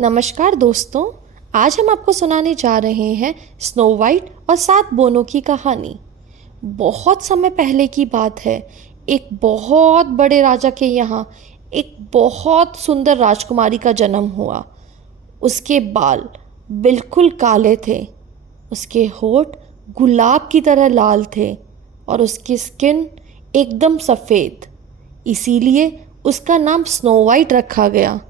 नमस्कार दोस्तों। आज हम आपको सुनाने जा रहे हैं स्नो वाइट और 7 बोनों की कहानी। बहुत समय पहले की बात है। एक बहुत बड़े राजा के यहाँ एक बहुत सुंदर राजकुमारी का जन्म हुआ। उसके बाल बिल्कुल काले थे, उसके होठ गुलाब की तरह लाल थे और उसकी स्किन एकदम सफ़ेद। इसीलिए उसका नाम स्नो वाइट रखा गया।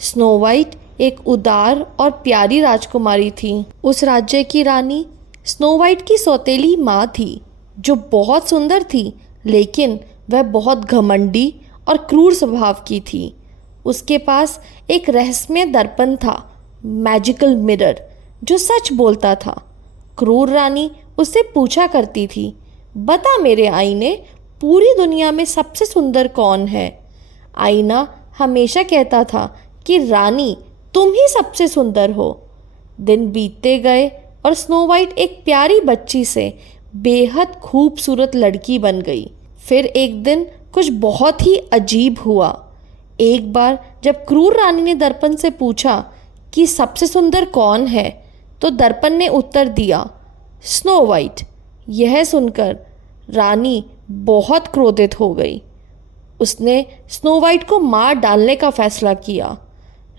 स्नो वाइट एक उदार और प्यारी राजकुमारी थी। उस राज्य की रानी स्नो वाइट की सौतेली माँ थी, जो बहुत सुंदर थी, लेकिन वह बहुत घमंडी और क्रूर स्वभाव की थी। उसके पास एक रहस्यमय दर्पण था, मैजिकल मिरर, जो सच बोलता था। क्रूर रानी उससे पूछा करती थी, बता मेरे आईने, पूरी दुनिया में सबसे सुंदर कौन है? आईना हमेशा कहता था कि रानी, तुम ही सबसे सुंदर हो। दिन बीतते गए और स्नो वाइट एक प्यारी बच्ची से बेहद खूबसूरत लड़की बन गई। फिर एक दिन कुछ बहुत ही अजीब हुआ। एक बार जब क्रूर रानी ने दर्पण से पूछा कि सबसे सुंदर कौन है, तो दर्पण ने उत्तर दिया, स्नो वाइट। यह सुनकर रानी बहुत क्रोधित हो गई। उसने स्नो वाइट को मार डालने का फैसला किया।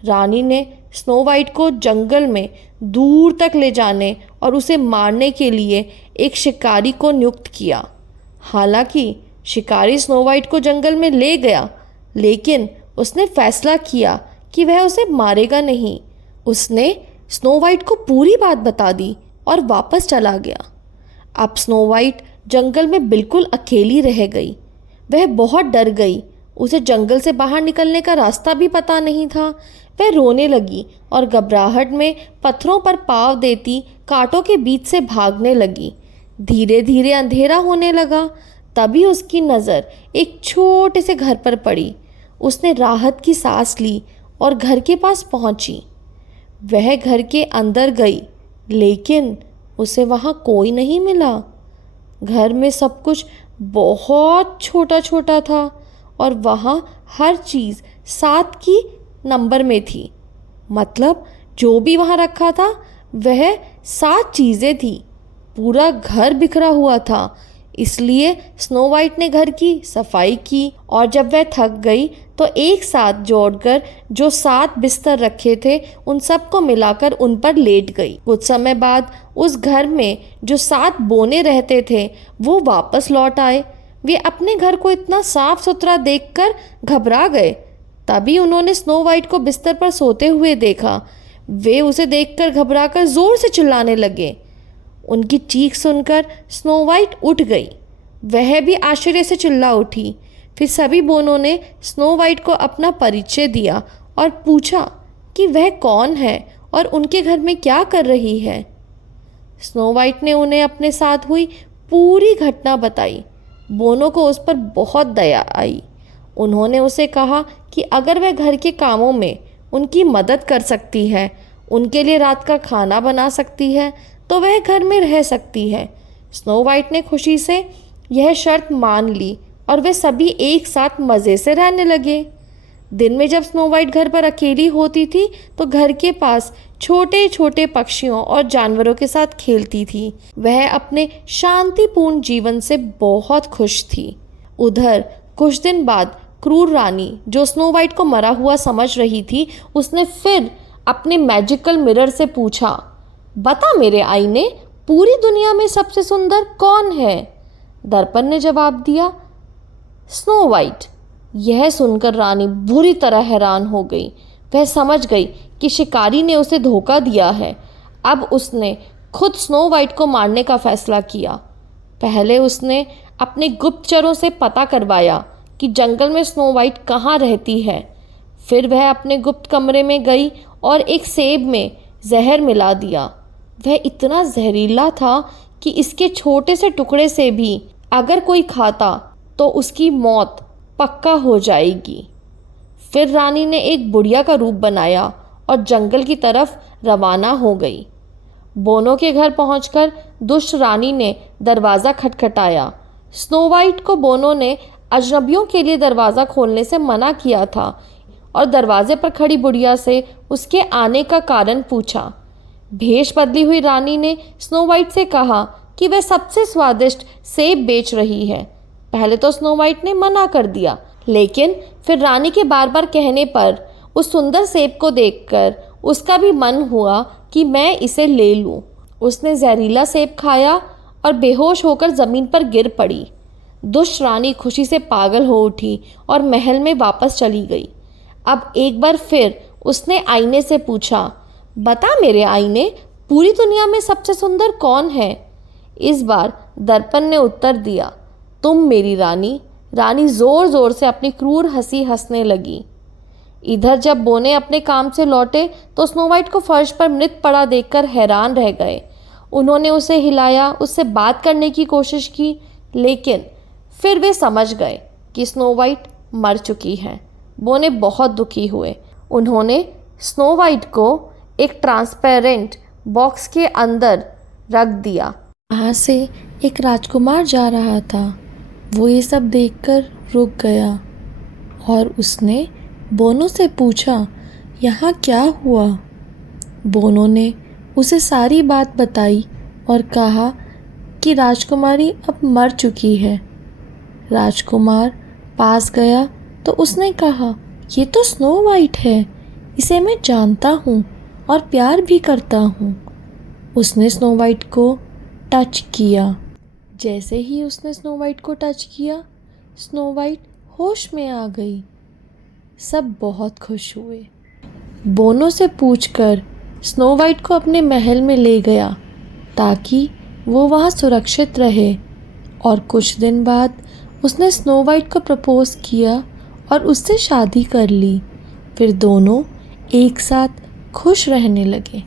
रानी ने स्नो वाइट को जंगल में दूर तक ले जाने और उसे मारने के लिए एक शिकारी को नियुक्त किया। हालांकि शिकारी स्नो वाइट को जंगल में ले गया, लेकिन उसने फैसला किया कि वह उसे मारेगा नहीं। उसने स्नो वाइट को पूरी बात बता दी और वापस चला गया। अब स्नो वाइट जंगल में बिल्कुल अकेली रह गई। वह बहुत डर गई। उसे जंगल से बाहर निकलने का रास्ता भी पता नहीं था। वह रोने लगी और घबराहट में पत्थरों पर पाँव देती कांटों के बीच से भागने लगी। धीरे धीरे अंधेरा होने लगा। तभी उसकी नज़र एक छोटे से घर पर पड़ी। उसने राहत की सांस ली और घर के पास पहुंची। वह घर के अंदर गई, लेकिन उसे वहां कोई नहीं मिला। घर में सब कुछ बहुत छोटा छोटा था और वहाँ हर चीज़ 7 की नंबर में थी। मतलब जो भी वहाँ रखा था वह 7 चीज़ें थी। पूरा घर बिखरा हुआ था। इसलिए स्नो वाइट ने घर की सफाई की और जब वह थक गई तो एक साथ जोड़कर जो 7 बिस्तर रखे थे उन सबको मिलाकर उन पर लेट गई। कुछ समय बाद उस घर में जो 7 बोने रहते थे वो वापस लौट आए। वे अपने घर को इतना साफ सुथरा देखकर घबरा गए। तभी उन्होंने स्नो वाइट को बिस्तर पर सोते हुए देखा। वे उसे देखकर घबराकर जोर से चिल्लाने लगे। उनकी चीख सुनकर स्नो वाइट उठ गई। वह भी आश्चर्य से चिल्ला उठी। फिर सभी बोनों ने स्नो वाइट को अपना परिचय दिया और पूछा कि वह कौन है और उनके घर में क्या कर रही है। स्नो वाइट ने उन्हें अपने साथ हुई पूरी घटना बताई। बोनों को उस पर बहुत दया आई। उन्होंने उसे कहा कि अगर वह घर के कामों में उनकी मदद कर सकती है, उनके लिए रात का खाना बना सकती है, तो वह घर में रह सकती है। स्नो वाइट ने खुशी से यह शर्त मान ली और वे सभी एक साथ मज़े से रहने लगे। दिन में जब स्नो वाइट घर पर अकेली होती थी तो घर के पास छोटे छोटे पक्षियों और जानवरों के साथ खेलती थी। वह अपने शांतिपूर्ण जीवन से बहुत खुश थी। उधर कुछ दिन बाद क्रूर रानी, जो स्नो वाइट को मरा हुआ समझ रही थी, उसने फिर अपने मैजिकल मिरर से पूछा, बता मेरे आईने, पूरी दुनिया में सबसे सुंदर कौन है? दर्पण ने जवाब दिया, स्नो वाइट। यह सुनकर रानी बुरी तरह हैरान हो गई। वह समझ गई कि शिकारी ने उसे धोखा दिया है। अब उसने खुद स्नो वाइट को मारने का फैसला किया। पहले उसने अपने गुप्तचरों से पता करवाया कि जंगल में स्नो वाइट कहाँ रहती है। फिर वह अपने गुप्त कमरे में गई और एक सेब में जहर मिला दिया। वह इतना जहरीला था कि इसके छोटे से टुकड़े से भी अगर कोई खाता तो उसकी मौत पक्का हो जाएगी। फिर रानी ने एक बुढ़िया का रूप बनाया और जंगल की तरफ रवाना हो गई। बोनों के घर पहुंचकर दुष्ट रानी ने दरवाज़ा खटखटाया। स्नो वाइट को बोनों ने अजनबियों के लिए दरवाज़ा खोलने से मना किया था और दरवाजे पर खड़ी बुढ़िया से उसके आने का कारण पूछा। भेष बदली हुई रानी ने स्नो वाइट से कहा कि वह सबसे स्वादिष्ट सेब बेच रही है। पहले तो स्नो वाइट ने मना कर दिया, लेकिन फिर रानी के बार बार कहने पर उस सुंदर सेब को देखकर उसका भी मन हुआ कि मैं इसे ले लूं। उसने जहरीला सेब खाया और बेहोश होकर ज़मीन पर गिर पड़ी। दुष्ट रानी खुशी से पागल हो उठी और महल में वापस चली गई। अब एक बार फिर उसने आईने से पूछा, बता मेरे आईने, पूरी दुनिया में सबसे सुंदर कौन है? इस बार दर्पण ने उत्तर दिया, तुम मेरी रानी। रानी ज़ोर ज़ोर से अपनी क्रूर हंसी हंसने लगी। इधर जब बोने अपने काम से लौटे तो स्नो वाइट को फर्श पर मृत पड़ा देखकर हैरान रह गए। उन्होंने उसे हिलाया, उससे बात करने की कोशिश की, लेकिन फिर वे समझ गए कि स्नो वाइट मर चुकी है। बोने बहुत दुखी हुए। उन्होंने स्नो वाइट को एक ट्रांसपेरेंट बॉक्स के अंदर रख दिया। वहाँ से एक राजकुमार जा रहा था। वो ये सब देखकर रुक गया और उसने बोनो से पूछा, यहाँ क्या हुआ? बोनो ने उसे सारी बात बताई और कहा कि राजकुमारी अब मर चुकी है। राजकुमार पास गया तो उसने कहा, ये तो स्नो वाइट है, इसे मैं जानता हूँ और प्यार भी करता हूँ। उसने स्नो वाइट को टच किया। जैसे ही उसने स्नो वाइट को टच किया, स्नो वाइट होश में आ गई। सब बहुत खुश हुए। बोनो से पूछकर स्नो वाइट को अपने महल में ले गया ताकि वो वहाँ सुरक्षित रहे। और कुछ दिन बाद उसने स्नो वाइट को प्रपोज किया और उससे शादी कर ली। फिर दोनों एक साथ खुश रहने लगे।